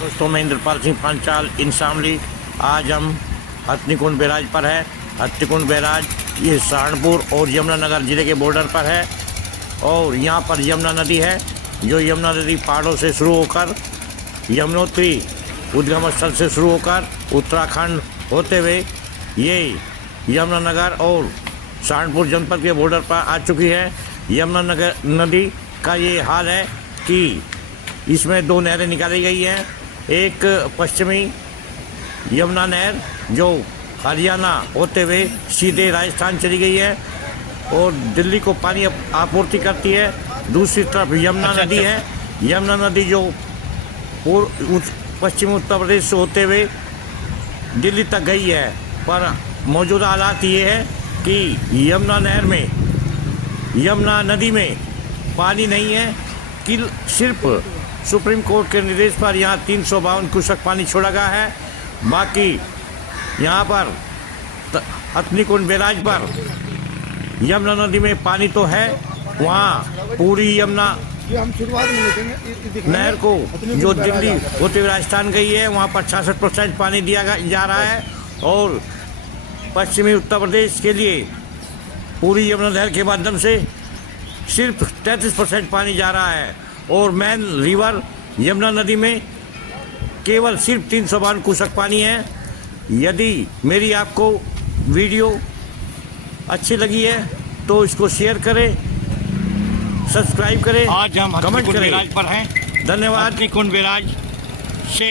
दोस्तों मैं इंद्रपाल सिंह पांचाल इन शामली। आज हम हथनीकुंड बैराज पर है। हथनीकुंड बैराज ये सहारनपुर और यमुनानगर ज़िले के बॉर्डर पर है और यहाँ पर यमुना नदी है, जो यमुना नदी पहाड़ों से शुरू होकर यमुनोत्री उद्गम स्थल से शुरू होकर उत्तराखंड होते हुए ये यमुनानगर और सहारनपुर जनपद के बॉर्डर पर आ चुकी है। यमुनानगर नदी का ये हाल है कि इसमें दो नहरें निकाली गई हैं। एक पश्चिमी यमुना नहर जो हरियाणा होते हुए सीधे राजस्थान चली गई है और दिल्ली को पानी आपूर्ति करती है। दूसरी तरफ यमुना नदी है। यमुना नदी जो पश्चिमी उत्तर प्रदेश से होते हुए दिल्ली तक गई है, पर मौजूदा हालात ये है कि यमुना नदी में पानी नहीं है कि सिर्फ सुप्रीम कोर्ट के निर्देश पर यहाँ 352 क्यूसेक पानी छोड़ा गया है। बाकी यहाँ पर हथनीकुंड बैराज पर यमुना नदी में पानी तो है, वहाँ पूरी यमुना नहर को जो दिल्ली होते हुए राजस्थान गई है वहाँ पर 66% पानी दिया जा रहा है और पश्चिमी उत्तर प्रदेश के लिए पूरी यमुना नहर के माध्यम से सिर्फ 33% पानी जा रहा है और मेन रिवर यमुना नदी में केवल सिर्फ 352 क्यूसेक पानी है। यदि मेरी आपको वीडियो अच्छी लगी है तो इसको शेयर करें, सब्सक्राइब करें, आज हम कमेंट करें। बैराज पर हैं। धन्यवाद। हथनीकुंड बैराज से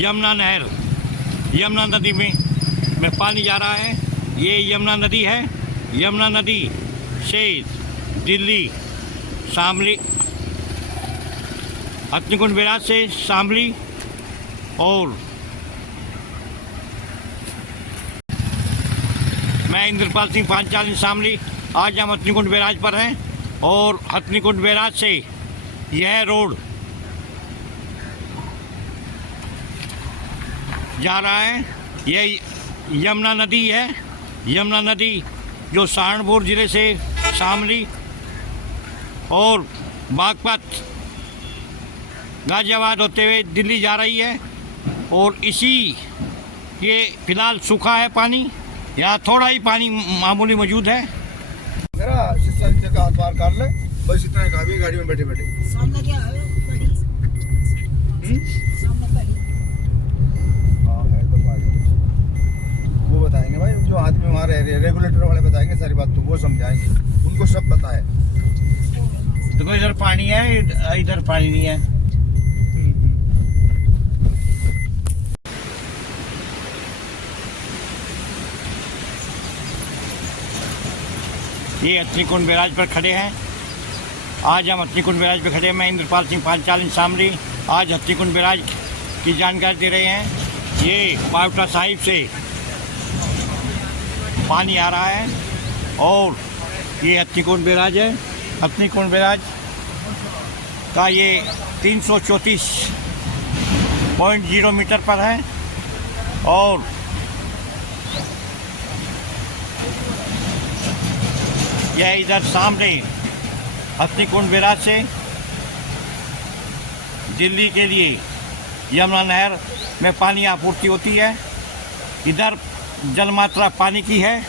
यमुना नहर यमुना नदी में पानी जा रहा है। ये यमुना नदी है। यमुना नदी से दिल्ली शामली, हथनीकुंड बैराज से शामली और मैं इंद्रपाल सिंह पांचाल शामली। आज हम हथनीकुंड बैराज पर हैं और हथनीकुंड बैराज से यह रोड जा रहा है। यह यमुना नदी है। यमुना नदी जो सहारनपुर ज़िले से शामली और बागपत गाजियाबाद होते हुए दिल्ली जा रही है और इसी ये फिलहाल सूखा है पानी, यहाँ थोड़ा ही पानी मामूली मौजूद है। पार कर ले बस इतना ही, गाड़ी में बैठे बैठे सामने क्या है? सामने पड़ी। हाँ है तो गाड़ी वो बताएंगे भाई, जो आदमी वहाँ रह रहे रेगुलेटर वाले बताएंगे सारी बात, तो वो समझाएंगे, उनको सब पता है। देखो इधर पानी है, इधर पानी नहीं है। ये हथनीकुंड बैराज पर खड़े हैं। आज हम हथनीकुंड बैराज पर खड़े हैं। मैं इंद्रपाल सिंह पांचाल शामली। आज हथनीकुंड बैराज की जानकारी दे रहे हैं। ये पावटा साहिब से पानी आ रहा है और ये हथनीकुंड बैराज है। हथनीकुंड बैराज का ये 334.0 मीटर पर है और यह इधर सामने हथनीकुंड बैराज से दिल्ली के लिए यमुना नहर में पानी आपूर्ति होती है। इधर जल मात्रा पानी की है,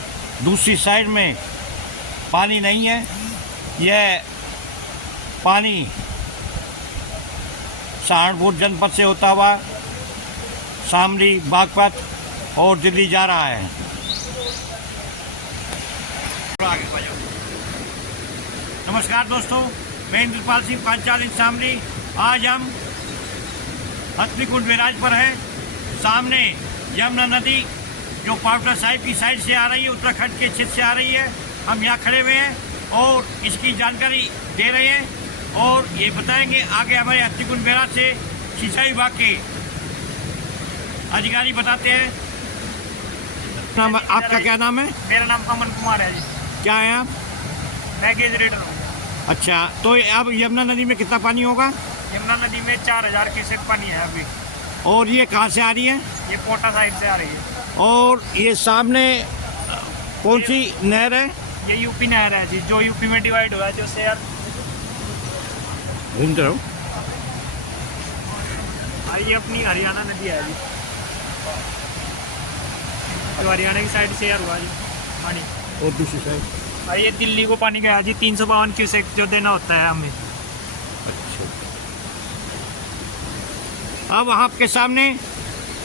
दूसरी साइड में पानी नहीं है। यह पानी सहारनपुर जनपद से होता हुआ शामली, बागपत और दिल्ली जा रहा है। नमस्कार दोस्तों, मैं इंद्रपाल सिंह पांचाल शामली। आज हम हथनीकुंड बैराज पर हैं। सामने यमुना नदी जो पावटा साहिब की साइड से आ रही है, उत्तराखंड के क्षेत्र से आ रही है। हम यहाँ खड़े हुए हैं और इसकी जानकारी दे रहे हैं और ये बताएंगे आगे हमारे हथनीकुंड बैराज से सिंचाई विभाग के अधिकारी बताते हैं। आपका क्या नाम है? मेरा नाम अमन कुमार है जी। क्या है आप? मैं गेज रेडर हूँ। अच्छा, तो अब यमुना नदी में कितना पानी होगा? यमुना नदी में 4000 क्यूसेक पानी है अभी। और ये कहाँ से आ रही है? ये कोटा साइड से आ रही है। और ये सामने कौन सी नहर है? ये यूपी नहर है जी, जो यूपी में डिवाइड हुआ है, जो शेयर घूमते रहो। और ये अपनी हरियाणा नदी है जी, जो हरियाणा की साइड से हुआ जी पानी। और दूसरी साइड और ये दिल्ली को पानी गया जी 352 क्यूसेक जो देना होता है हमें। अब आपके सामने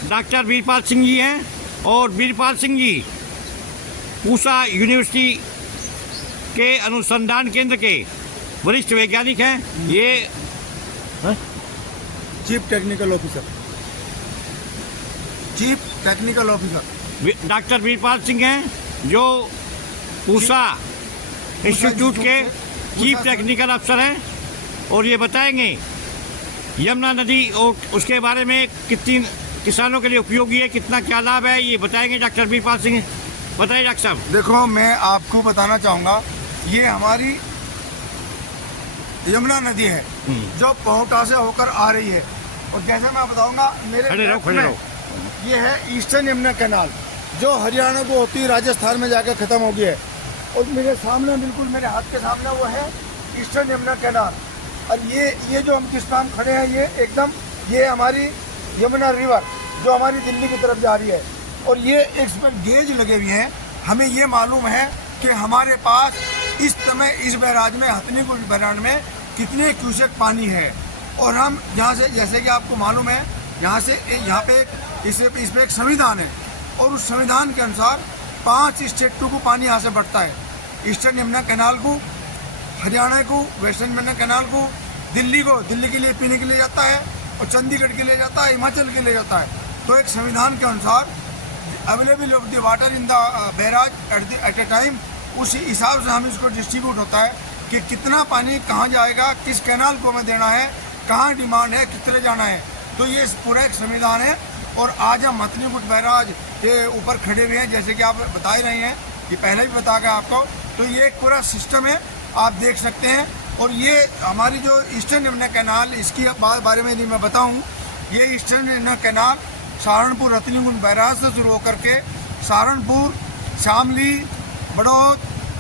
डॉक्टर वीरपाल सिंह जी हैं, और वीरपाल सिंह जी पूसा यूनिवर्सिटी के अनुसंधान केंद्र के वरिष्ठ वैज्ञानिक हैं। ये chief technical officer doctor Veerpal Singh हैं, जो पूसा इंस्टीट्यूट के चीफ टेक्निकल अफसर हैं, और ये बताएंगे यमुना नदी और उसके बारे में कितनी किसानों के लिए उपयोगी है, कितना क्या लाभ है, ये बताएंगे डॉक्टर वीरपाल सिंह। बताइए डॉक्टर साहब। देखो, मैं आपको बताना चाहूँगा, ये हमारी यमुना नदी है जो पोहटा से होकर आ रही है। और जैसे मैं बताऊंगा, मेरे खड़े रहो, खड़े रहो। ये है ईस्टर्न यमुना कैनाल, जो हरियाणा को होती है राजस्थान में जाकर खत्म हो गया है। और मेरे सामने, बिल्कुल मेरे हाथ के सामने, वो है ईस्टर्न यमुना कैनाल। और ये जो हम किसान खड़े हैं, ये एकदम ये हमारी यमुना रिवर जो हमारी दिल्ली की तरफ जा रही है। और ये इस पर गेज लगे हुए हैं। हमें ये मालूम है कि हमारे पास इस समय इस बैराज में, हथनीकुंड बैराज में कितने क्यूसेक पानी है। और हम यहाँ से, जैसे कि आपको मालूम है, यहाँ पे इस पे एक संविधान है, और उस संविधान के अनुसार 5 स्टेटों को पानी यहाँ से बढ़ता है। ईस्टर्न यमुना कैनाल को, हरियाणा को, वेस्टर्न यमुना कैनाल को, दिल्ली को, दिल्ली के लिए पीने के लिए जाता है, और चंडीगढ़ के लिए जाता है, हिमाचल के लिए जाता है। तो एक संविधान के अनुसार available of the water in the barrage at a time, उसी हिसाब से हम इसको डिस्ट्रीब्यूट होता है कि कितना पानी कहाँ जाएगा, किस कैनाल को हमें देना है, कहाँ डिमांड है, कितने जाना है। तो ये पूरा एक संविधान है। और आज हम हथनीकुंड बैराज के ऊपर खड़े हुए हैं, जैसे कि आप बता ही रहे हैं, ये पहले भी बता गया आपको। तो ये एक पूरा सिस्टम है, आप देख सकते हैं। और ये हमारी जो ईस्टर्न यमुना कैनाल, इसकी बारे में यदि मैं बताऊँ, ये eastern Yamuna canal Saharanpur Hathnikund barrage से शुरू होकर के सहारनपुर, शामली, बड़ौद,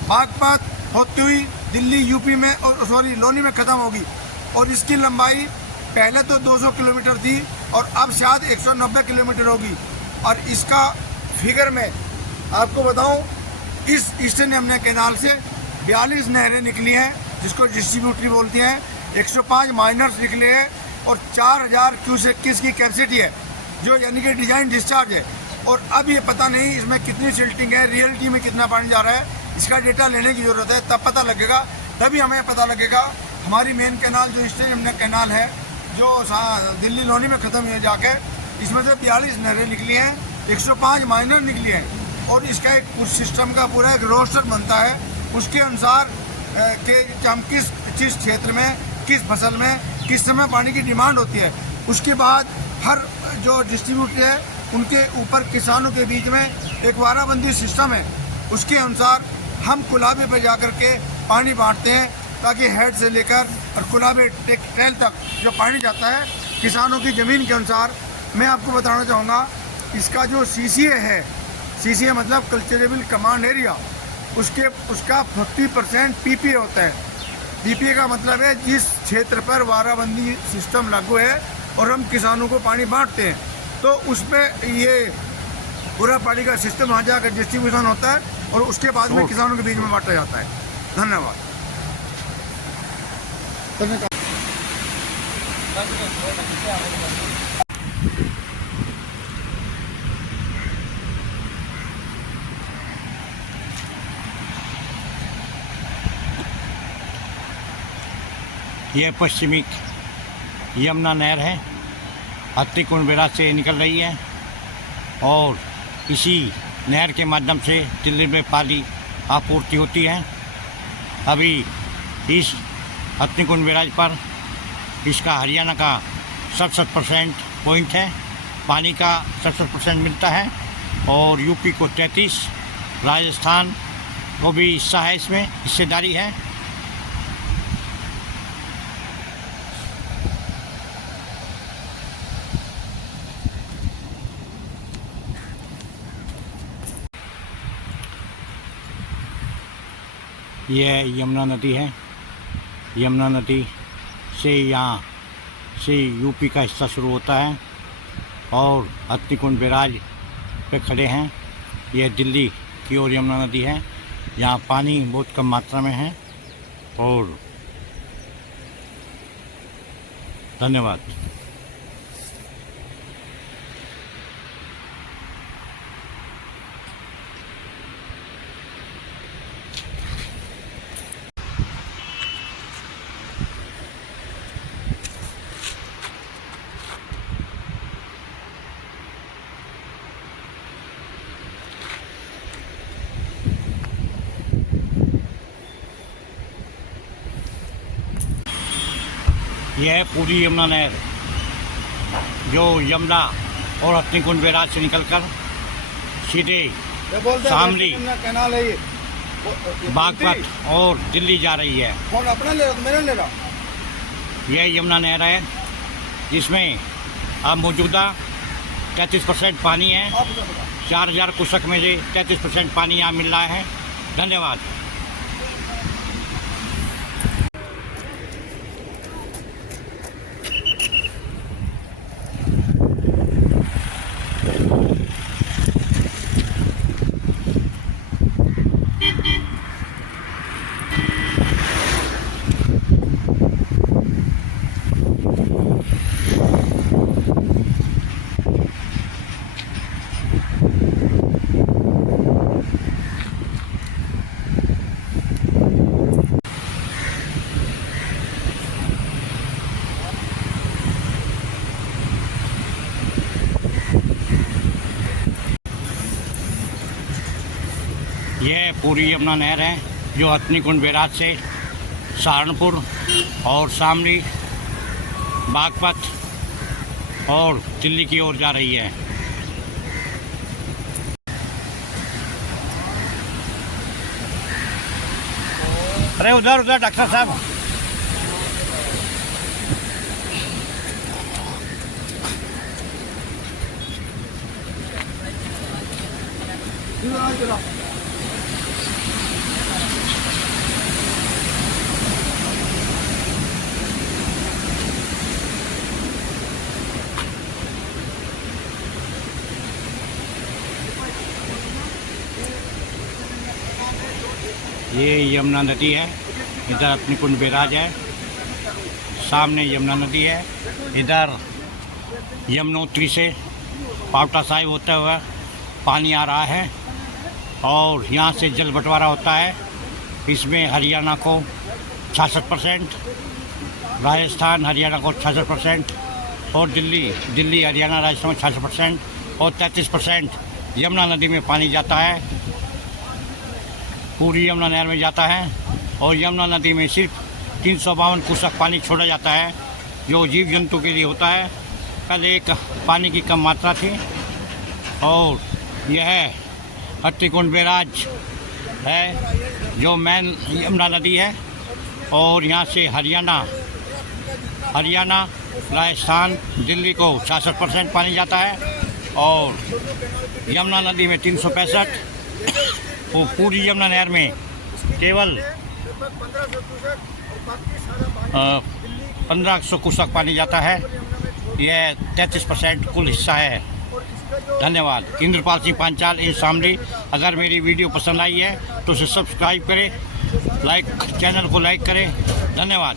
बागपत होती हुई दिल्ली, यूपी में, और लोनी में ख़त्म होगी। और इसकी लंबाई पहले तो 200 किलोमीटर थी, और अब शायद 190 किलोमीटर होगी। और इसका फिगर में आपको बताऊं, इस ईस्टर्न यमुना कैनाल से 42 नहरें निकली हैं, जिसको डिस्ट्रीब्यूटरी बोलती हैं, 105 माइनर्स निकले हैं, और 4000 क्यूसेक की कैपेसिटी है, जो यानी कि डिजाइन डिस्चार्ज है। और अब ये पता नहीं इसमें कितनी सिल्टिंग है, रियलिटी में कितना पानी जा रहा है, इसका डेटा लेने की ज़रूरत है, तब पता लगेगा। तभी हमें पता लगेगा हमारी मेन कैनाल जो ईस्टर्न यमुना कैनाल है, जो दिल्ली लोनी में ख़त्म हुई है जाके, इसमें से 42 नहरें निकली हैं, 105 माइनर निकली हैं। और इसका एक सिस्टम का पूरा एक रोस्टर बनता है, उसके अनुसार कि हम किस क्षेत्र में, किस फसल में, किस समय पानी की डिमांड होती है। उसके बाद हर जो डिस्ट्रीब्यूटर है, उनके ऊपर किसानों के बीच में एक वाराबंदी सिस्टम है, उसके अनुसार हम कुलाबे पर जाकर के पानी बांटते हैं, ताकि हेड से लेकर और कुलाबे टेल तक जो पानी जाता है किसानों की ज़मीन के अनुसार। मैं आपको बताना चाहूँगा, इसका जो CCA है, CCA मतलब कल्चरेबल कमांड एरिया, उसका 50% PPA होता है। PPA का मतलब है जिस क्षेत्र पर वाराबंदी सिस्टम लागू है और हम किसानों को पानी बांटते हैं, तो उसमें ये पूरा पानी का सिस्टम वहाँ जाकर डिस्ट्रीब्यूशन होता है, और उसके बाद में किसानों के बीच में बांटा जाता है। धन्यवाद। यह पश्चिमी यमुना नहर है, हथनीकुंड बैराज से निकल रही है, और इसी नहर के माध्यम से दिल्ली में पानी आपूर्ति होती है। अभी इस हथनीकुंड बैराज पर इसका हरियाणा का 67% पॉइंट है, पानी का 67% मिलता है, और यूपी को 33, राजस्थान को भी हिस्सा है, इसमें हिस्सेदारी है। यह यमुना नदी है। यमुना नदी से यहाँ से यूपी का हिस्सा शुरू होता है और हथनीकुंड बैराज पे खड़े हैं। यह दिल्ली की ओर यमुना नदी है। यहाँ पानी बहुत कम मात्रा में है और धन्यवाद। यह पूरी यमुना नहर जो यमुना और हथनीकुंड बैराज से निकलकर सीधे शामली, कैनाल है ये बागपत और दिल्ली जा रही है। फोन अपना ले रहा तो मेरा ले रहा। यह यमुना नहर है जिसमें अब मौजूदा 33% पानी है। 4000 कुशक में से 33% पानी यहाँ मिल रहा है। धन्यवाद। यह पूरी यमुना नहर है जो हथनीकुंड बैराज से सहारनपुर और शामली, बागपत और दिल्ली की ओर जा रही है। अरे उधर उधर डॉक्टर साहब। ये यमुना नदी है। इधर हथनीकुंड बैराज है, सामने यमुना नदी है। इधर यमुनोत्री से पावटा साहिब होता हुआ पानी आ रहा है और यहाँ से जल बंटवारा होता है। इसमें हरियाणा को 66%, राजस्थान हरियाणा को 66% और दिल्ली हरियाणा राजस्थान में 66% और 33% यमुना नदी में पानी जाता है। पूरी यमुना नहर में जाता है और यमुना नदी में सिर्फ 352 कुशक पानी छोड़ा जाता है जो जीव जंतु के लिए होता है। पहले एक पानी की कम मात्रा थी और यह हथनीकुंड बैराज है जो मेन यमुना नदी है और यहाँ से हरियाणा, राजस्थान, दिल्ली को 66% पानी जाता है और यमुना नदी में 365 और पूरी यमुना नहर में केवल 1500 कुशक पानी जाता है। यह 33% कुल हिस्सा है। धन्यवाद। इंद्रपाल सिंह पांचाल इन शामली। अगर मेरी वीडियो पसंद आई है तो उसे सब्सक्राइब करें, चैनल को लाइक करें। धन्यवाद।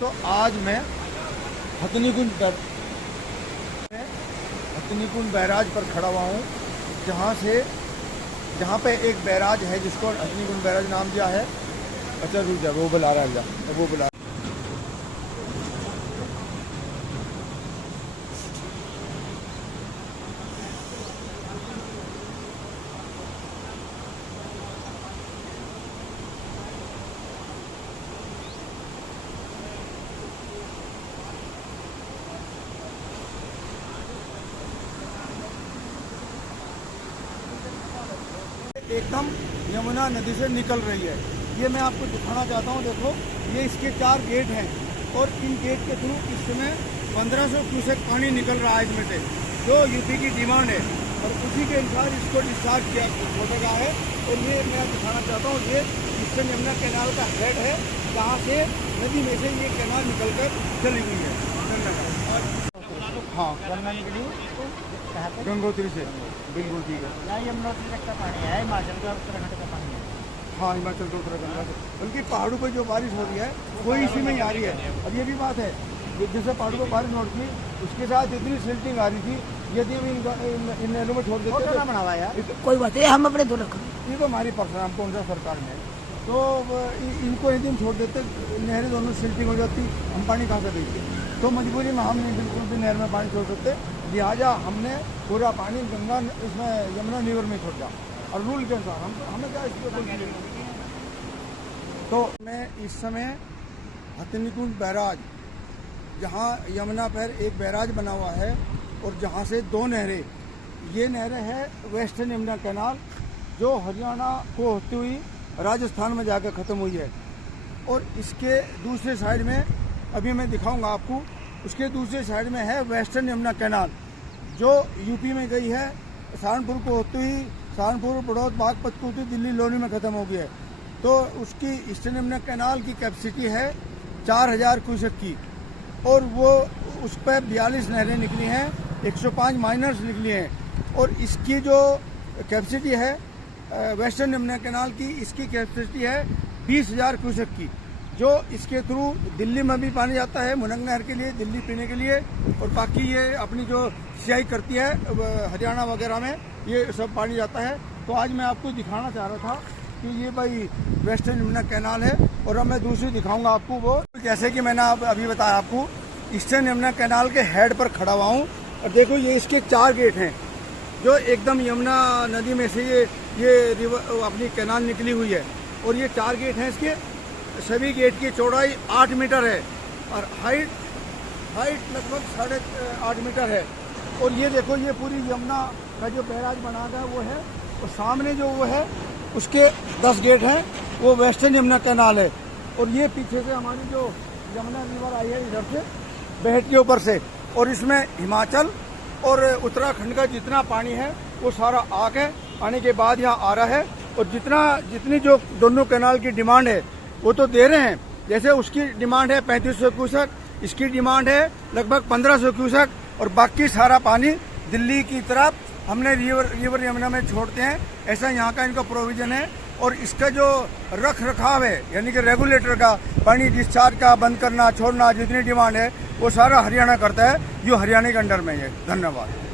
तो आज मैं हथनीकुंड बैराज पर खड़ा हुआ हूँ, जहाँ पे एक बैराज है जिसको हथनीकुंड बैराज नाम दिया है। अच्छा रुक जा, वो बुला रहा है, वो बुला। एकदम यमुना नदी से निकल रही है। ये मैं आपको दिखाना चाहता हूँ। देखो, ये इसके 4 गेट हैं और इन गेट के थ्रू इस समय 1500 क्यूसेक पानी निकल रहा है इसमें से, जो यूपी की डिमांड है। और उसी के अनुसार इसको डिस्चार्ज किया होने का है। और ये मैं दिखाना चाहता हूँ, ये ईस्टर्न यमुना कैनाल का हेड है, जहाँ से नदी में से ये कैनाल निकलकर चली गई है हाँ गंगा के लिए गंगोत्री से। बिल्कुल ठीक है। यमुनोत्री तक का पानी है, हिमाचल का उत्तराखंड का पानी है। हाँ हिमाचल तो उत्तराखंड का, बल्कि पहाड़ों पर जो बारिश हो रही है वो इसी में ही आ रही है। अब ये भी बात है, जैसे पहाड़ों पर बारिश हो रही थी उसके साथ इतनी सिल्टिंग आ रही थी, यदि हम इन नहरों में छोड़ देते तो बना हुआ यार, कोई बात नहीं, हम अपने दूर रखो। ये तो हमारी पर्सन हम कौन सा सरकार में, तो इनको यदि हम छोड़ देते नहरें दोनों सिल्टिंग हो जाती, हम पानी कहाँ से देंगे। तो मजबूरी में हम नहीं बिल्कुल भी नहर में पानी छोड़ सकते, लिहाजा हमने पूरा पानी गंगा इसमें यमुना रिवर में छोड़ दिया और रूल के अनुसार हमें क्या इसको। तो मैं इस समय हथनीकुंड बैराज, जहाँ यमुना पर एक बैराज बना हुआ है और जहाँ से दो नहरें, ये नहरें है वेस्टर्न यमुना कैनाल जो हरियाणा को होती हुई राजस्थान में जाकर ख़त्म हुई है। और इसके दूसरे साइड में अभी मैं दिखाऊंगा आपको, उसके दूसरे साइड में है वेस्टर्न यमुना कैनाल जो यूपी में गई है, सहारनपुर को होती हुई सहारनपुर, बड़ौद, बागपत को होती दिल्ली, लोनी में ख़त्म हो गई है। तो उसकी ईस्टर्न यमुना कैनाल की कैपेसिटी है 4000 क्यूसेक की, और वो उस पर 42 नहरें निकली हैं, 105 माइनर्स निकली हैं। और इसकी जो कैपेसिटी है वेस्टर्न यमुना कैनाल की, इसकी कैपेसिटी है 20,000 क्यूसेक की, जो इसके थ्रू दिल्ली में भी पानी जाता है मुनंग नहर के लिए, दिल्ली पीने के लिए, और बाकी ये अपनी जो सिंचाई करती है हरियाणा वगैरह में, ये सब पानी जाता है। तो आज मैं आपको दिखाना चाह रहा था कि ये भाई वेस्टर्न यमुना कैनाल है, और अब मैं दूसरी दिखाऊंगा आपको वो, जैसे कि मैंने अभी बताया आपको, ईस्टर्न यमुना कैनाल के हेड पर खड़ा हुआ हूँ। और देखो ये इसके 4 गेट हैं जो एकदम यमुना नदी में से ये रिवर अपनी कैनाल निकली हुई है, और ये 4 गेट हैं इसके। सभी गेट की चौड़ाई 8 मीटर है और हाइट लगभग 8.5 मीटर है। और ये देखो ये पूरी यमुना का जो बैराज बना था वो है, और सामने जो वो है उसके 10 गेट हैं, वो वेस्टर्न यमुना कैनाल है। और ये पीछे से हमारी जो यमुना रिवर आई है इधर से बेहट के ऊपर से, और इसमें हिमाचल और उत्तराखंड का जितना पानी है वो सारा आके आने के बाद यहाँ आ रहा है। और जितनी जो दोनों कैनाल की डिमांड है वो तो दे रहे हैं, जैसे उसकी डिमांड है 3500 क्यूसेक, इसकी डिमांड है लगभग 1500 क्यूसेक, और बाकी सारा पानी दिल्ली की तरफ हमने रिवर यमुना में छोड़ते हैं। ऐसा यहाँ का इनका प्रोविजन है। और इसका जो रख रखाव है, यानी कि रेगुलेटर का, पानी डिस्चार्ज का बंद करना छोड़ना, जितनी डिमांड है वो सारा हरियाणा करता है, जो हरियाणा के अंडर में है। धन्यवाद।